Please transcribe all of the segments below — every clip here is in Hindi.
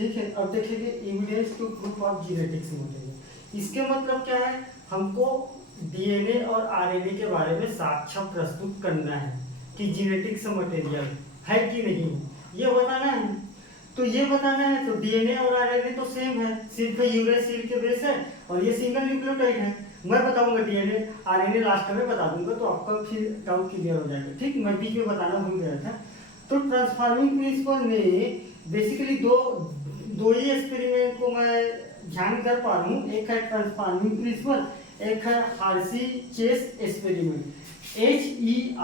ठीक है। अब देखेंगे evidence to proof of genetic similarity. इसके मतलब क्या है, हमको डीएनए और आरएनए के बारे में साक्ष्य प्रस्तुत करना है कि जेनेटिक्स मटेरियल है कि नहीं है, ये बताना है। तो ये बताना है तो डीएनए और आरएनए तो सेम है, सिर्फ यूरेसिल के बेस है और ये सिंगल न्यूक्लियोटाइड है। मैं बताऊंगा डीएनए आरएनए लास्ट में बता दूंगा, तो आपका फिर डाउट क्लियर हो जाएगा। ठीक, मैं बीच में बताना भूल गया था। तो ट्रांसफॉर्मिंग प्रिंसिपल में बेसिकली दो ही एक्सपेरिमेंट को मैं ध्यान कर पा रहा हूँ। एक है ट्रांसफॉर्मिंग प्रिंसिपल, एक है हार्सी-चेस एक्सपेरिमेंट। HERS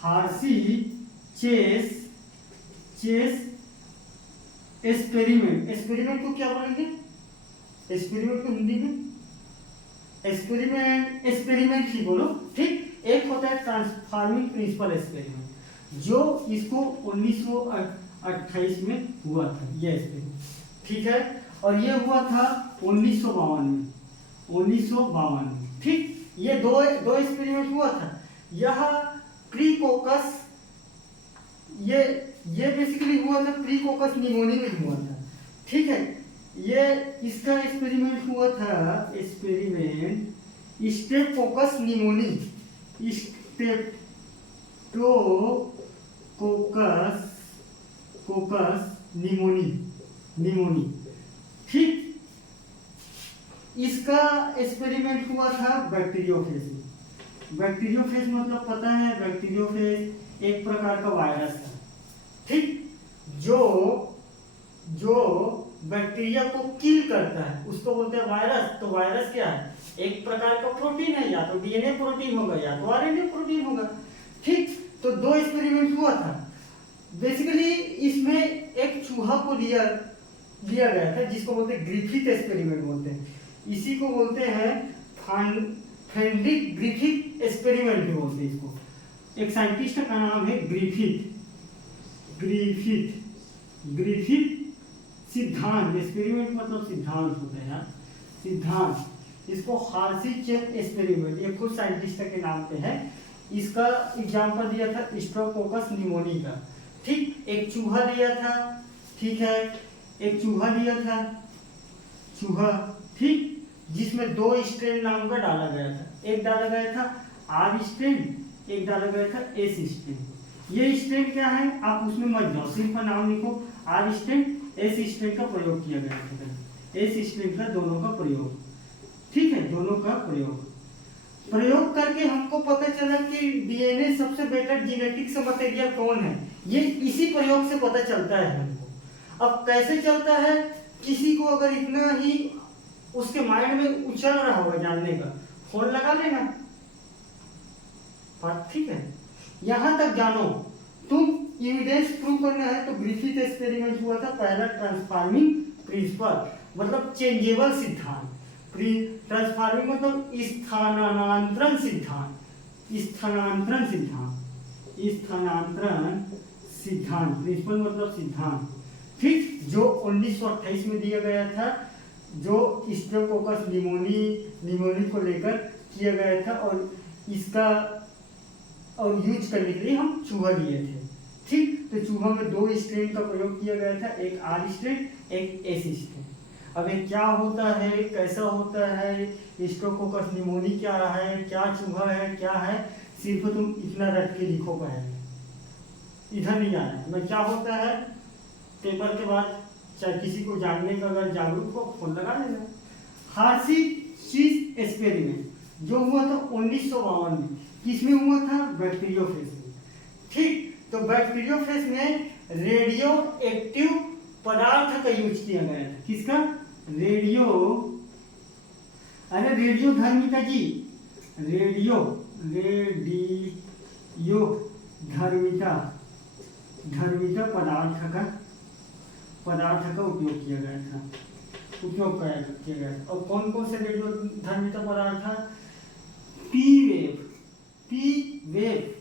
हार्सी-चेस एक्सपेरिमेंट को क्या बोलेंगे, एक्सपेरिमेंट को हिंदी में एक्सपेरिमेंट ही बोलो। ठीक, एक होता है ट्रांसफॉर्मिंग प्रिंसिपल एक्सपेरिमेंट, जो इसको 1928 में हुआ था ये एक्सपेरिमेंट। ठीक है, और ये हुआ था 1952 में। ठीक, ये दो एक्सपेरिमेंट हुआ था। यह प्रीकोकस, ये बेसिकली हुआ था प्रीकोकस निमोनी में हुआ था। ठीक है, ये इसका एक्सपेरिमेंट हुआ था, experiment streptococcus pneumoniae, streptococcus pneumoniae. ठीक, इसका एक्सपेरिमेंट हुआ था बैक्टीरियोफेज में। बैक्टीरियोफेज मतलब पता है, बैक्टीरियोफेज एक प्रकार का वायरस है। ठीक, जो बैक्टीरिया को किल करता है उसको बोलते हैं वायरस। तो वायरस क्या है, एक प्रकार का प्रोटीन है, या तो डीएनए प्रोटीन होगा या तो आरएनए प्रोटीन होगा। ठीक, तो दो एक्सपेरिमेंट हुआ था। बेसिकली इसमें एक चूहा को लिया गया था, जिसको बोलते हैं ग्रिफिथ एक्सपेरिमेंट बोलते हैं। इसी को बोलते हैं फ्रेडरिक ग्रिफिथ एक्सपेरिमेंट भी बोलते हैं इसको। एक साइंटिस्ट का नाम है ग्रिफिथ सिद्धांत। एक्सपेरिमेंट मतलब सिद्धांत होता है यार, सिद्धांत। इसको हार्सी-चेस एक्सपेरिमेंट, ये खुद साइंटिस्ट के नाम पे है। इसका एग्जांपल दिया था स्टेप्टोकोकस निमोनी का। ठीक, एक चूहा लिया था। ठीक है, एक चूहा लिया था, ठीक, जिसमें दो स्ट्रेन नाम का डाला गया था। एक डाला गया था आर स्ट्रेन, एक डाला गया था एस स्ट्रेन। ये स्ट्रेन क्या है आप उसमें मत जाओ, सिर्फ नाम लिखो, आर स्ट्रेन एस स्ट्रेन का प्रयोग किया गया था। एस स्ट्रेन का दोनों का प्रयोग, ठीक है, दोनों का प्रयोग करके हमको पता चला कि डीएनए सबसे बेटर जेनेटिक्स मटेरियल कौन है। ये इसी प्रयोग से पता चलता है हमको। अब कैसे चलता है, किसी को अगर इतना ही उसके माइंड में उछल रहा होगा जानने का, फोन लगा लेना। ठीक है, यहां तक जानो। तुम एविडेंस प्रूव करना है तो ग्रिफिथ एक्सपेरिमेंट हुआ था पहला। ट्रांसफॉर्मिंग प्रिंसिपल मतलब चेंजेबल सिद्धांत, ट्रांसफॉर्मिंग मतलब स्थानांतरण सिद्धांत, प्रिंसिपल मतलब सिद्धांत। ठीक, जो 1928 में दिया गया था, जो स्टेप्टोकोकस निमोनी को लेकर किया गया था, और इसका और यूज करने के लिए हम चूहा लिए थे। ठीक, तो चूहा में दो स्ट्रेन का प्रयोग किया गया था, एक आर स्ट्रेन एक एस स्ट्रेन। अब ये क्या होता है, कैसा होता है, स्टेप्टोकोकस निमोनी क्या है, क्या चूहा है, क्या है, सिर्फ तुम इतना रट के लिखो पहले, इधर नहीं आना है। मैं क्या होता है पेपर के बाद, चाहे किसी को जानने का अगर जागरूक हो फोन लगा लेना। हार्सी-चेस एक्सपेरिमेंट जो हुआ था 1952 में, किसमें हुआ था, बैक्टीरियोफेज में। ठीक, तो बैक्टीरियोफेज में रेडियो एक्टिव पदार्थ का यूज किया गया था। किसका, रेडियो धर्मिता जी, रेडियो धर्मिता पदार्थ का उपयोग किया गया था। और कौन कौन से रेडियो धर्मिता पदार्थ था, पी वेव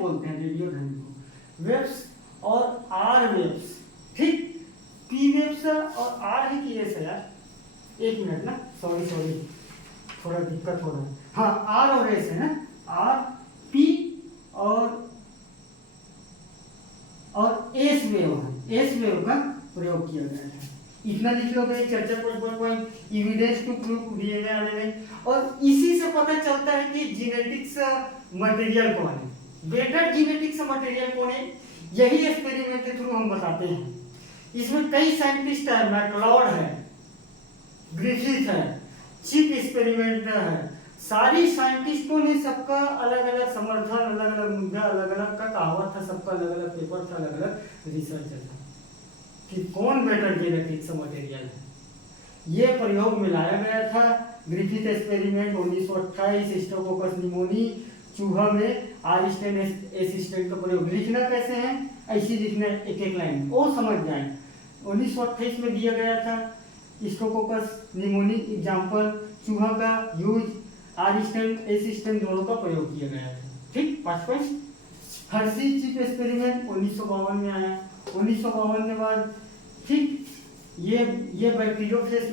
बोलते हैं रेडियो धर्मी को, वेव्स और आर वेव्स। ठीक, पी वेव्स और आर है कि एस है यार, एक मिनट ना, सॉरी थोड़ा दिक्कत हो रहा है। हाँ, आर और एस है ना, आर पी और एस वेव है, एस वेव का प्रयोग किया गया था। इतना लिख लोगे चर्चा point evidence to prove DNA RNA. और इसी से पता चलता है कि जेनेटिक्स मटेरियल कौन है, बेटर जेनेटिक्स मटेरियल कौन है, यही एक्सपेरिमेंट के थ्रू हम बताते हैं। इसमें कई साइंटिस्ट है, मैकलॉड है, ग्रिफिथ है, चिप एक्सपेरिमेंट है, सारी साइंटिस्टों ने सबका अलग अलग समर्थन, अलग अलग मुद्दा, अलग अलग का कहावत था, सबका अलग अलग पेपर था, अलग अलग रिसर्च था कि कौन बेटर जेनेटिक्स मटेरियल है। ये प्रयोग में लाया गया था ग्रिफिथ एक्सपेरिमेंट 1928, स्ट्रेप्टोकोकस निमोनी चूहा में आरिस्टेन एसिस्टेंट का प्रयोग। लिखना कैसे है, ऐसी लिखना है एक एक लाइन, वो समझ जाए। 1928 में दिया गया था स्ट्रेप्टोकोकस निमोनी एग्जाम्पल, चूहा का यूज, आरिस्टेन एसिस्टेंट दोनों का प्रयोग किया गया था। ठीक, 5 पॉइंट। हर्सी चिप एक्सपेरिमेंट 1952 में आया। 1952 के बाद ठीक ये बैक्टीरियोफेज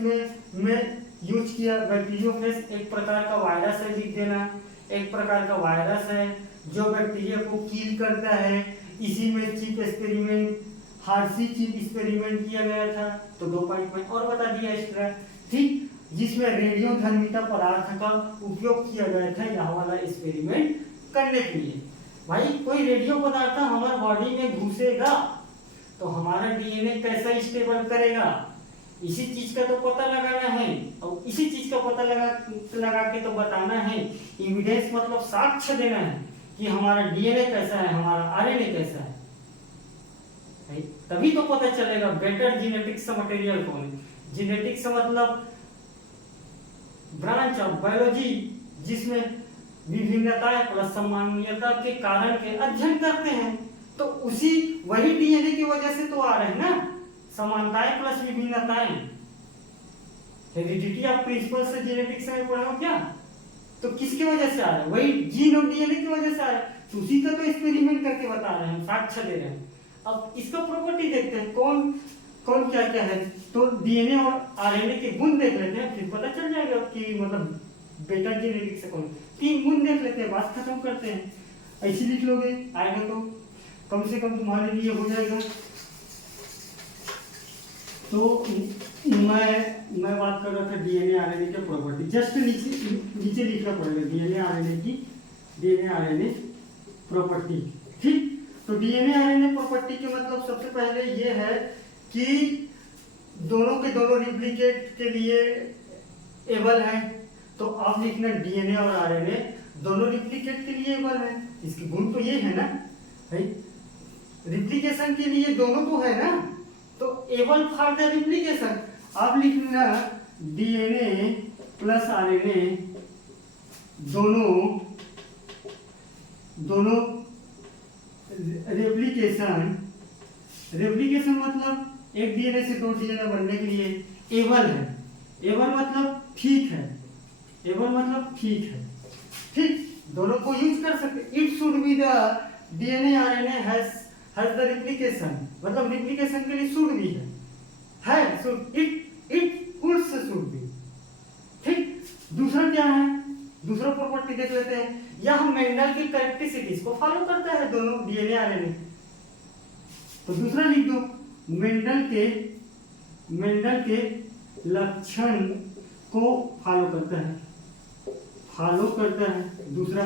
में यूज किया। बैक्टीरियोफेज एक प्रकार का वायरस है, लिख देना, एक प्रकार का वायरस है जो बैक्टीरिया को किल करता है। इसी में चिप एक्सपेरिमेंट, हार्सी चिप एक्सपेरिमेंट किया गया था। तो 2 पॉइंट में और बता दिया एक्स्ट्रा। ठीक, जिसमें रेडियोधर्मिता पदार्थ का उपयोग किया गया था यह वाला एक्सपेरिमेंट करने के लिए। भाई कोई रेडियो पदार्थ हमारे बॉडी में घुसेगा तो हमारा डीएनए कैसा स्टेबल करेगा, इसी चीज का तो पता लगाना है। और इसी चीज का पता लगा के तो बताना है, एविडेंस मतलब साक्ष्य देना है कि हमारा डीएनए कैसा है, हमारा आरएनए कैसा है, तभी तो पता चलेगा बेटर जेनेटिक्स मटेरियल कौन है। जेनेटिक्स मतलब ब्रांच ऑफ बायोलॉजी जिसमें विभिन्नता प्लस सामान्यता के कारण के अध्ययन करते हैं। तो उसी वही डीएनए की वजह से तो आ रहे हैं ना, समानताएं प्लस विभिन्नताएं। हेरिडिटी ऑफ प्रिंसिपल से जेनेटिक्स में पढ़े हो क्या, तो किसकी वजह से आ रहा है, वही जीन और डीएनए की वजह से आ रहा है। उसी का तो एक्सपेरिमेंट करके बता रहे हैं, साक्ष्य दे रहे हैं। अब इसका प्रॉपर्टी देखते हैं, कौन कौन क्या क्या है। तो डीएनए और आरएनए के गुण देख लेते हैं, फिर पता चल जाएगा कि मतलब बेटर जेनेटिक्स कौन। 3 गुण देख लेते हैं, बात खत्म करते हैं। ऐसे लिख लोगे, आएगा तो कम से कम तुम्हारे लिए हो जाएगा। तो मैं बात कर रहा था डीएनए आरएनए के प्रॉपर्टी, जस्ट नीचे लिखना पड़ेगा डीएनए आरएनए प्रॉपर्टी। ठीक, तो डीएनए आरएनए प्रॉपर्टी के मतलब सबसे पहले ये है कि दोनों के दोनों रिप्लिकेट के लिए एबल है। तो आप लिखना डीएनए और आरएनए दोनों रिप्लिकेट के लिए एबल है। इसके गुण तो ये है ना भाई, रिप्लिकेशन के लिए दोनों तो है ना, तो एबल फॉर द रिप्लिकेशन। आप लिखना डीएनए प्लस आरएनए दोनों रेप्लिकेशन मतलब एक डीएनए से 2 डीएनए बनने के लिए एबल है। एबल मतलब ठीक है, एबल मतलब ठीक है। ठीक, दोनों को यूज कर सकते। It should be the DNA RNA has the replication, मतलब रिप्लिकेशन के लिए शुड भी है should, it could say should भी। ठीक, दूसरा क्या है, दूसरा प्रॉपर्टी देख लेते हैं। यह मेंडल की कैरेक्टरिस्टिक्स को फॉलो करता है, दोनों डीएनए आरएनए। तो दूसरा लिख दो, मेंडल के लक्षण को फॉलो करता है, दूसरा।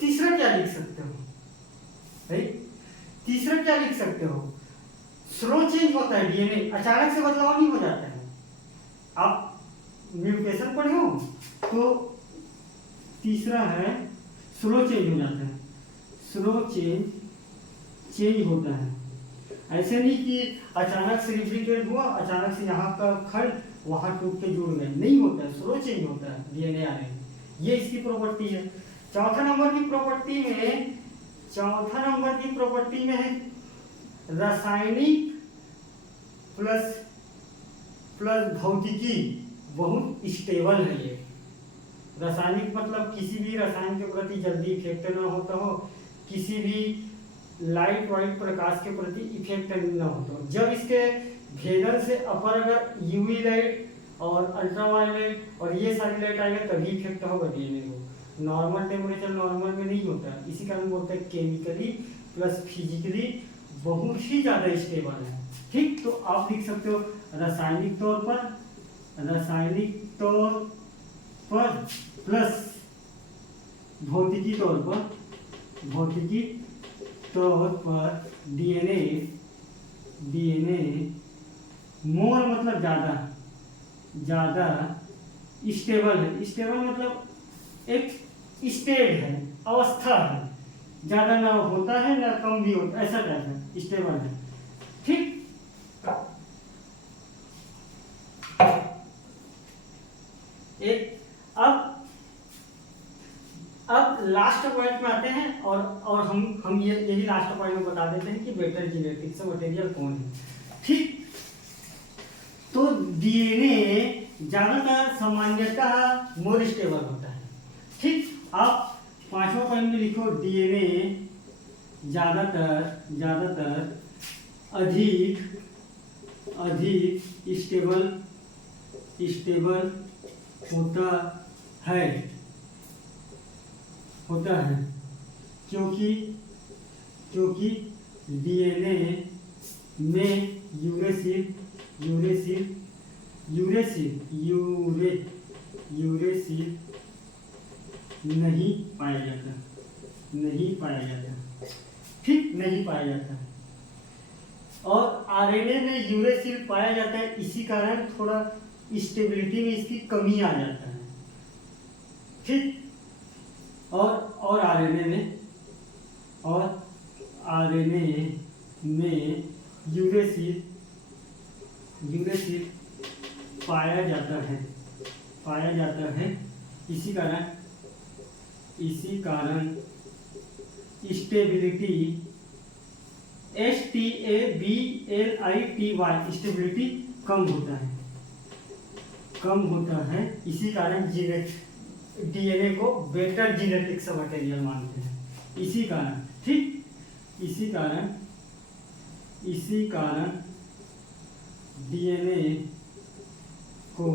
तीसरा क्या लिख सकते हो भाई, तीसरा क्या लिख सकते हो, स्लो चेंज होता है डीएनए, अचानक से बदलाव नहीं हो जाता है। आप म्यूटेशन पढ़े हो तो तीसरा है स्लो चेंज हो जाता है, स्लो चेंज होता है। ऐसे नहीं कि अचानक से रिप्लिकेट हुआ, अचानक से यहाँ का खंड वहां टूट के जुड़ गए, नहीं होता है, स्लो चेंज होता है डीएनए आरएनए। ये इसकी प्रॉपर्टी है। चौथा नंबर की प्रॉपर्टी में है रासायनिक प्लस भौतिकी बहुत स्टेबल है। ये रासायनिक मतलब किसी भी रसायन के प्रति जल्दी इफेक्ट ना होता हो, किसी भी लाइट वाइट प्रकाश के प्रति इफेक्ट ना होता हो। जब इसके भेदन से अपर अगर यूवी लाइट और अल्ट्रावायलेट और ये सारी लाइट आएगा तभी इफेक्ट होगा डीएनए को। नॉर्मल टेम्परेचर नॉर्मल में नहीं होता है, इसी कारण बोलते हैं केमिकली प्लस फिजिकली बहुत ही ज़्यादा स्टेबल है। ठीक, तो आप लिख सकते हो रासायनिक तौर पर प्लस भौतिकी तौर पर डीएनए मोर मतलब ज़्यादा स्टेबल है। स्टेबल मतलब एक स्टेट है, अवस्था है, ज़्यादा ना होता है ना कम भी होता है, ऐसा टाइप है, स्टेबल है। ठीक, एक अब लास्ट पॉइंट में आते हैं और हम यही लास्ट पॉइंट में बता देते हैं कि बेटर जेनेटिक्स मटेरियल कौन है। ठीक, तो डीएनए ज्यादातर सामान्यतः मोर स्टेबल होता है। ठीक, आप 5वां पॉइंट में लिखो डीएनए ज्यादातर अधिक स्टेबल होता है क्योंकि डीएनए में यूरेसिल नहीं पाया जाता। ठीक, नहीं पाया जाता। और आरएनए में यूरेसिल पाया जाता है, इसी कारण थोड़ा स्टेबिलिटी में इसकी कमी आ जाता है। ठीक, और आरएनए में यूरेसिल पाया जाता है, इसी कारण स्टेबिलिटी स्टेबिलिटी कम होता है। इसी कारण डीएनए को बेटर जेनेटिक्स मटेरियल मानते हैं, इसी कारण। ठीक, इसी कारण डीएनए को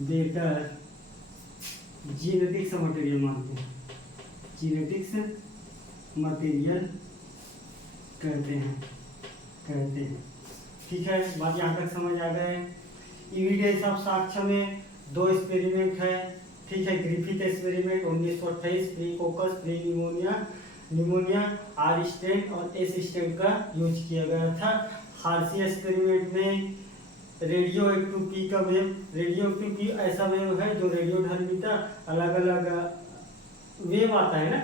बेटर जेनेटिक्स मटेरियल मानते हैं, जेनेटिक्स मटेरियल कहते हैं। ठीक है, बात यहाँ तक समझ आ गए। एविडेंस ऑफ साक्ष्य में 2 एक्सपेरिमेंट है। ठीक है, ग्रिफिथ एक्सपेरिमेंट 1928, प्रीकोकस प्री निमोनिया आर स्टेट और एस स्टेट का यूज किया गया था। हार्सी एक्सपेरिमेंट में रेडियो एक्टिव पी का वेव ऐसा वेव है जो रेडियो धर्मिता अलग अलग वेव आता है ना,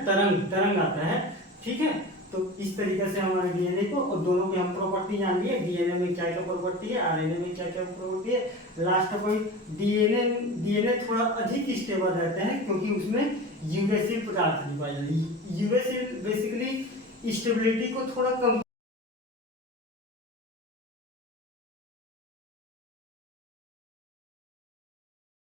तरंग आता है। ठीक है, तो इस तरीके से हमारे डीएनए को और दोनों की हम प्रॉपर्टी जान लिए, डीएनए में क्या क्या प्रॉपर्टी है, आरएनए में क्या क्या प्रॉपर्टी है। लास्ट पॉइंट, डीएनए थोड़ा अधिक स्टेबल रहता है क्योंकि उसमें यूरेसिल पदार्थ नहीं पाया जाता है। यूरेसिल बेसिकली स्टेबिलिटी को थोड़ा कम